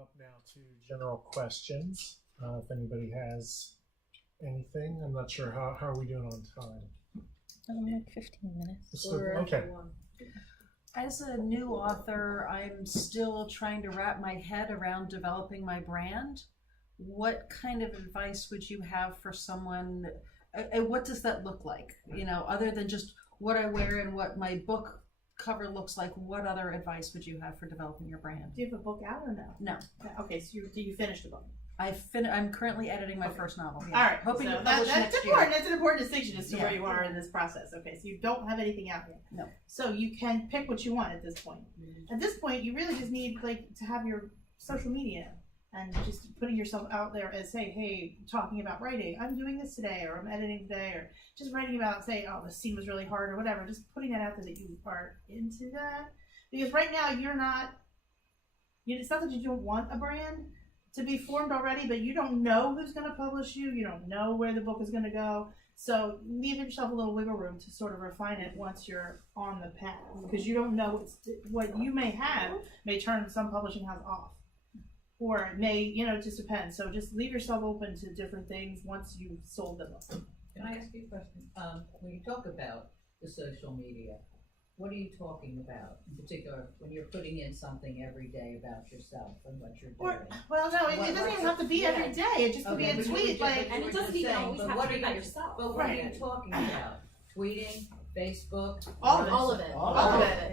Up now to general questions. If anybody has anything, I'm not sure how are we doing on time. Like 15 minutes. Okay. As a new author, I'm still trying to wrap my head around developing my brand. What kind of advice would you have for someone, and what does that look like? You know, other than just what I wear and what my book cover looks like, what other advice would you have for developing your brand? Do you have a book out or no? No. Okay, so you finished the book. I'm currently editing my first novel. Yeah. All right, hoping so to publish that's next important. year. That's an important distinction as to where you are in this process. Okay, so you don't have anything out yet. No. So you can pick what you want at this point. At this point, you really just need to have your social media and just putting yourself out there as say, hey, talking about writing. I'm doing this today, or I'm editing today, or just writing about say, oh, this scene was really hard, or whatever. Just putting that out there that you are into that, because right now you're not. It's not that you don't want a brand to be formed already, but you don't know who's going to publish you. You don't know where the book is going to go. So leave yourself a little wiggle room to sort of refine it once you're on the path, because you don't know what you may have may turn some publishing house off, or it may, it just depends. So just leave yourself open to different things once you've sold the book. Can I ask you a question? When you talk about the social media, what are you talking about in particular when you're putting in something every day about yourself and what you're doing? Well, no, it doesn't even have to be every day. It just could be a tweet. And it doesn't even always have to be about yourself. But what are you talking about? Tweeting, Facebook? All of it.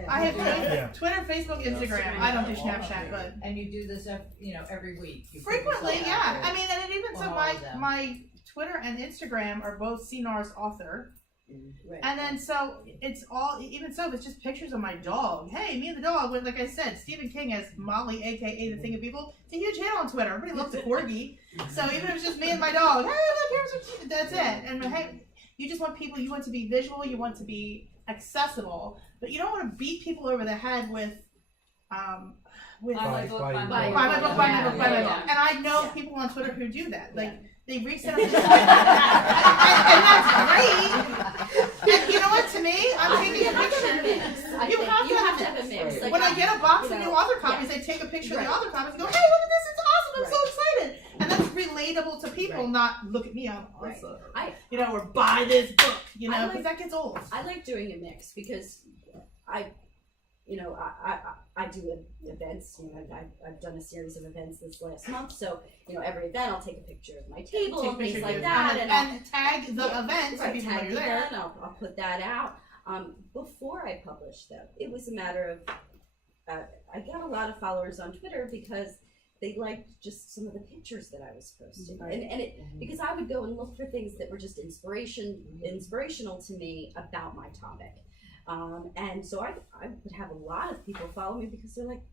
I have Twitter, Facebook, Instagram. Yeah. I don't do Snapchat, but and you do this, every week. Frequently, yeah. I mean, and even so, my Twitter and Instagram are both CNAR's author. Right. And then so it's all, even so, it's just pictures of my dog. Hey, me and the dog. Like I said, Stephen King has Molly, aka the Thing of People. It's a huge hit on Twitter. Everybody loves a corgi. So even if it's just me and my dog, hey, look, here's what that's it. And hey, you just want people. You want to be visual. You want to be accessible, but you don't want to beat people over the head with buy my book. And I know people on Twitter who do that. Like. They reset up and that's great. And you know what? To me, I'm taking a picture. You have to have a mix. Like, when I get a box of new author copies, I take a picture of the author copies and go, "Hey, look at this! It's awesome! I'm so excited!" And that's relatable to people. Not look at me, I'm awesome. Or buy this book. Because that gets old. I like doing a mix because I do events. I've done a series of events this last month. So every event I'll take a picture of my table and things like that, and tag the event so people know you're there. I'll put that out. Before I published though, it was a matter of I got a lot of followers on Twitter because they liked just some of the pictures that I was posting, because I would go and look for things that were just inspirational to me about my topic. And so I would have a lot of people follow me because they're like,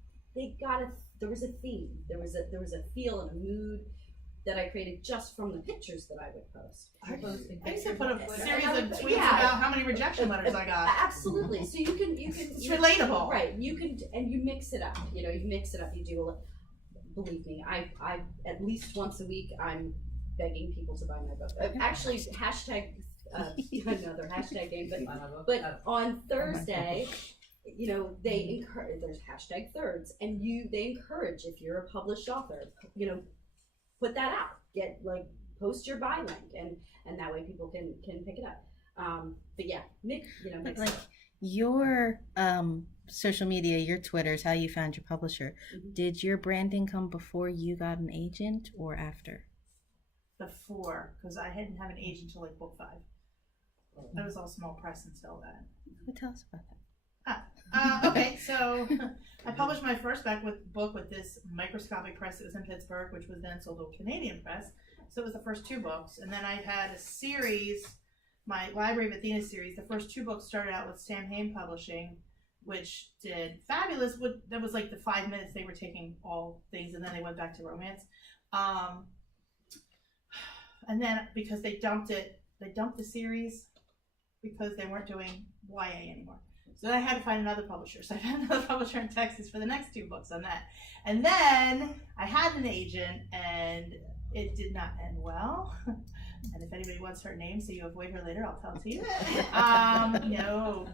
there was a theme, there was a feel and a mood that I created just from the pictures that I would post. I used to put a series of tweets about how many rejection letters I got. Absolutely. So you can it's relatable. Right. You mix it up. You mix it up. You do believe me, I at least once a week I'm begging people to buy my book. Actually, hashtag another hashtag game, but on Thursday, they encourage. There's hashtag thirds, and they encourage, if you're a published author, put that out. Post your buy link, and that way people can pick it up. But yeah, mix like it up. Your social media, your Twitters, how you found your publisher. Mm-hmm. Did your branding come before you got an agent or after? Before, because I hadn't had an agent until book 5. That was all small press until then. Tell us about that. Okay, so I published my first book with this microscopic press that was in Pittsburgh, which was then sold to a Canadian press. So it was the first 2 books. And then I had a series, my Library of Athena series. The first 2 books started out with Sam Hain Publishing, which did fabulous. That was like the 5 minutes they were taking all things, and then they went back to romance. And then because they dumped the series because they weren't doing YA anymore. So then I had to find another publisher. So I found another publisher in Texas for the next 2 books on that. And then I had an agent, and it did not end well. And if anybody wants her name so you avoid her later, I'll tell it to you. No.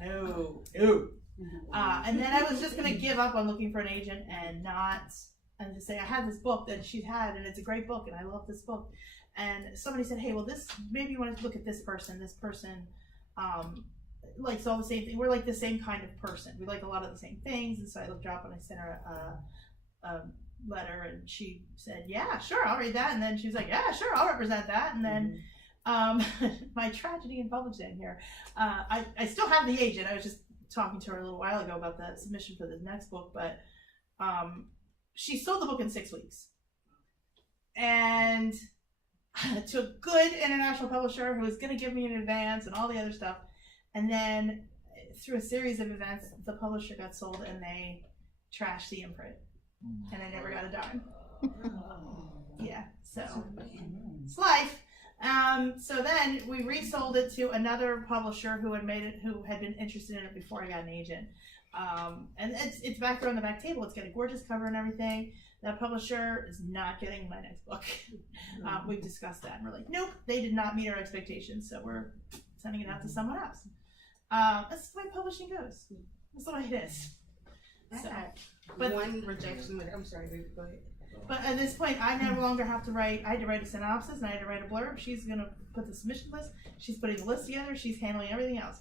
And then I was just going to give up on looking for an agent and not and just say, I had this book that she's had, and it's a great book, and I love this book. And somebody said, hey, well, maybe you want to look at this person, likes all the same thing. We're like the same kind of person. We like a lot of the same things. And so I looked her up and I sent her a letter, and she said, yeah, sure, I'll read that. And then she was like, yeah, sure, I'll represent that. And then my tragedy in publishing here, I still have the agent. I was just talking to her a little while ago about the submission for the next book, but she sold the book in 6 weeks. And to a good international publisher who was going to give me an advance and all the other stuff. And then through a series of events, the publisher got sold and they trashed the imprint. And I never got a dime. Yeah, so it's life. So then we resold it to another publisher who had been interested in it before I got an agent. And it's back there on the back table. It's got a gorgeous cover and everything. That publisher is not getting my next book. We've discussed that, and we're like, nope, they did not meet our expectations, so we're sending it out to someone else. That's the way publishing goes. That's the way it is. So, but one rejection. I'm sorry, baby, go ahead. But at this point, I no longer have to write. I had to write a synopsis and I had to write a blurb. She's gonna put the submission list. She's putting the list together. She's handling everything else.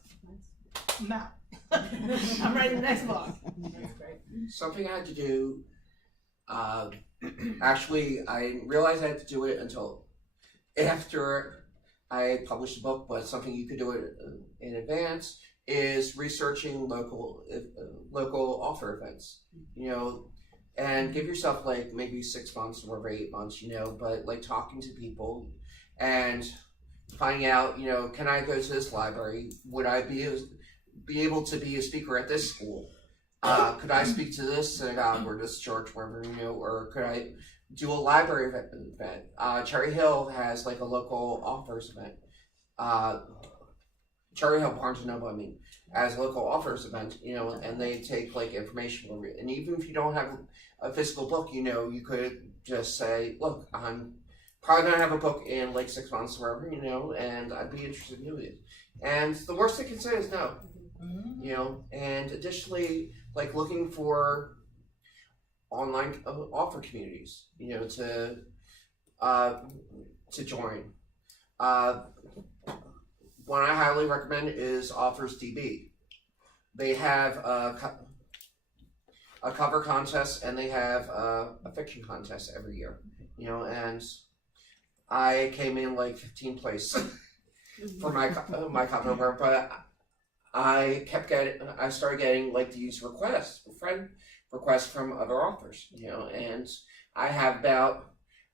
I'm out. I'm writing the next book. That's great. Something I had to do. Actually, I realized I had to do it until after I published the book. But something you could do it in advance is researching local author events. You know. And give yourself like maybe 6 months or 8 months, you know, but like talking to people and finding out, you know, can I go to this library? Would I be able to be a speaker at this school? Could I speak to this synagogue or this church, wherever, you know, or could I do a library event? Cherry Hill has like a local authors event. Cherry Hill, Barnes & Noble, I mean, as a local authors event, you know, and they take like information from it. And even if you don't have a physical book, you know, you could just say, look, I'm probably gonna have a book in like 6 months or whatever, you know, and I'd be interested in doing it. And the worst they can say is no, you know. And additionally, like looking for online author communities, you know, to join. One I highly recommend is Authors DB. They have a cover contest and they have a fiction contest every year. You know, and I came in like 15th place for my cover work, but I started getting like these friend requests from other authors. You know, and I have about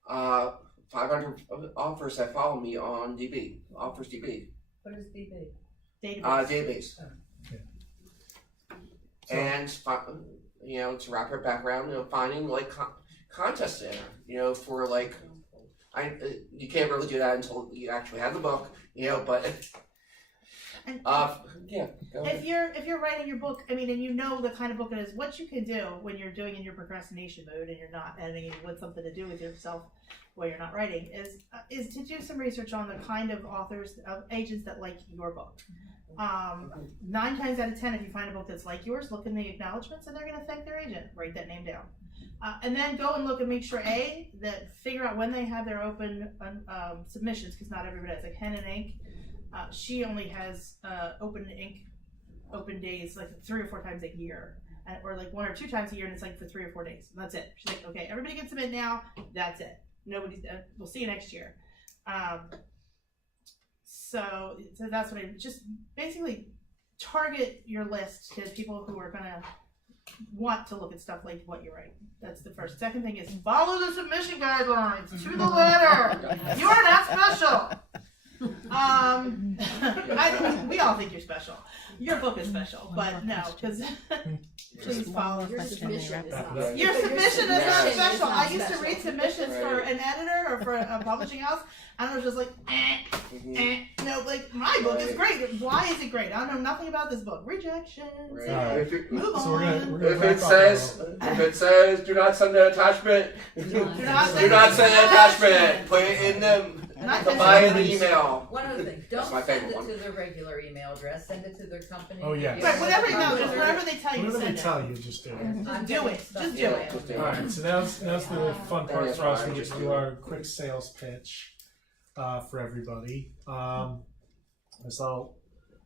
500 authors that follow me on DB, Authors DB. What is DB? Database. Oh. Yeah. And you know, to wrap it back around, you know, finding like contests in there, you know, for like, you can't really do that until you actually have the book, you know, but And yeah. if you're writing your book, I mean, and you know the kind of book it is, what you can do when you're doing in your procrastination mode and you're not editing and you want something to do with yourself while you're not writing is to do some research on the kind of authors, of agents that like your book. 9 times out of 10, if you find a book that's like yours, look in the acknowledgments and they're going to thank their agent. Write that name down. And then go and look and make sure, that figure out when they have their open submissions, because not everybody does. Like Hen and Ink, she only has open days like 3 or 4 times a year, or like 1 or 2 times a year, and it's like for 3 or 4 days. And that's it. She's like, okay, everybody can submit now. That's it. We'll see you next year. So that's what I just basically target your list to people who are gonna want to look at stuff like what you write. That's the first. Second thing is follow the submission guidelines to the letter. You are not special. We all think you're special. Your book is special, but no, because please follow. Your submission is not. Your submission is not special. I used to read submissions for an editor or for a publishing house, and I was just like, no, like my book is great. Why is it great? I know nothing about this book. Rejection. Right. Move So on. we're gonna If wrap it up says do not send an attachment, Do not do not send an attachment. Put it in them. Not The that via the nice. email. One other thing, don't That's my send favorite it one. to their regular email address, send it to their company. Oh, yeah. Right, whatever, no, just whatever they tell you to Whatever they send tell it. you, just do it. I'm Do getting it. stuff Just do to it. Just do All right, so now's the fun part That is for us. fine, We get just to do do it. our quick sales pitch for everybody. So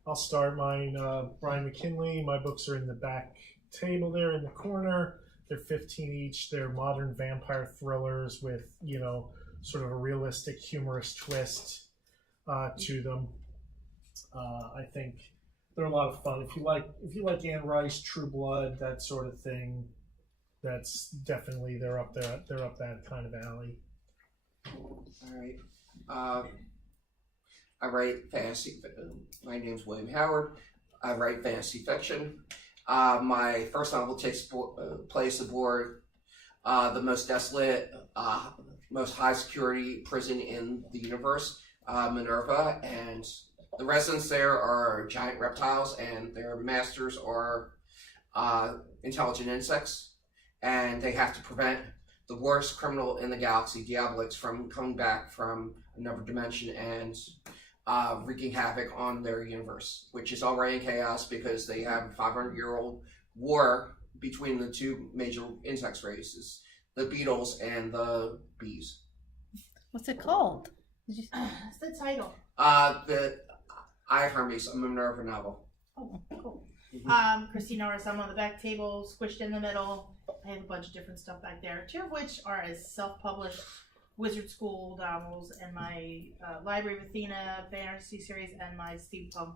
I'll start mine. Brian McKinley. My books are in the back table there in the corner. They're 15 each. They're modern vampire thrillers with, you know, sort of a realistic, humorous twist to them. I think they're a lot of fun. If you like Anne Rice, True Blood, that sort of thing, that's definitely they're up there. They're up that kind of alley. All right. I write fantasy. My name's William Howard. I write fantasy fiction. My first novel takes place aboard the most desolate, most high security prison in the universe, Minerva, and the residents there are giant reptiles, and their masters are intelligent insects, and they have to prevent the worst criminal in the galaxy, Diabolix, from coming back from another dimension and wreaking havoc on their universe, which is already in chaos because they have a 500-year-old war between the two major insect races, the beetles and the bees. What's it called? That's the title. The Eye of Hermes, a Minerva novel. Oh, cool. Christina or some on the back table, squished in the middle. I have a bunch of different stuff back there, 2 of which are as self-published Wizard School novels, and my Library of Athena fantasy series, and my steampunk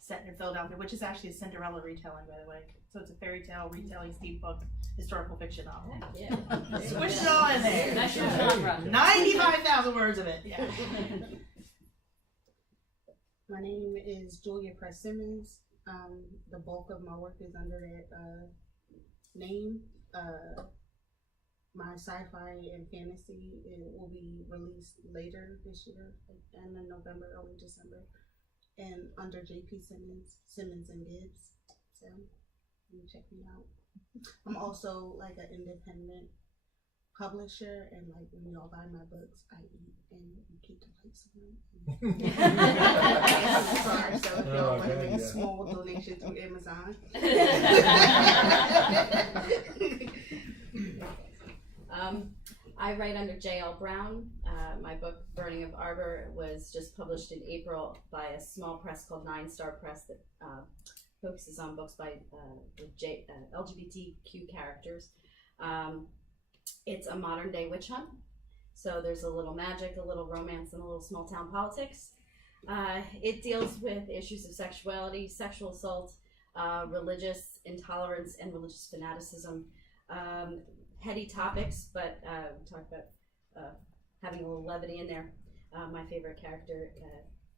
set in Philadelphia, which is actually a Cinderella retelling, by the way. So it's a fairy tale retelling steampunk historical fiction novel. Yeah. Squish it all in there. That's your There you genre. go. 95,000 words of it. Yeah. My name is Julia Press Simmons. The bulk of my work is under that name. My sci-fi and fantasy will be released later this year, end of November, early December, and under JP Simmons and Gibbs. So you can check me out. I'm also like an independent publisher, and like when y'all buy my books, I eat and you keep the lights on. So if y'all want to make a small donation through Amazon. I write under J.L. Brown. My book, Burning of Arbor, was just published in April by a small press called 9 Star Press that focuses on books by LGBTQ characters. It's a modern day witch hunt. So there's a little magic, a little romance, and a little small town politics. It deals with issues of sexuality, sexual assault, religious intolerance, and religious fanaticism. Heady topics, but talk about having a little levity in there. My favorite character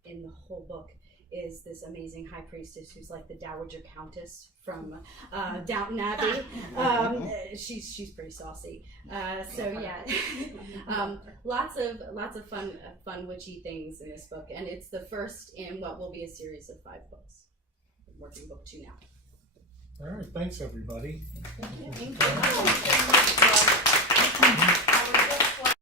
in the whole book is this amazing high priestess who's like the Dowager Countess from Downton Abbey. She's pretty saucy. So yeah, lots of fun witchy things in this book, and it's the first in what will be a series of 5 books. I'm working book 2 now. All right, thanks everybody. Thank you.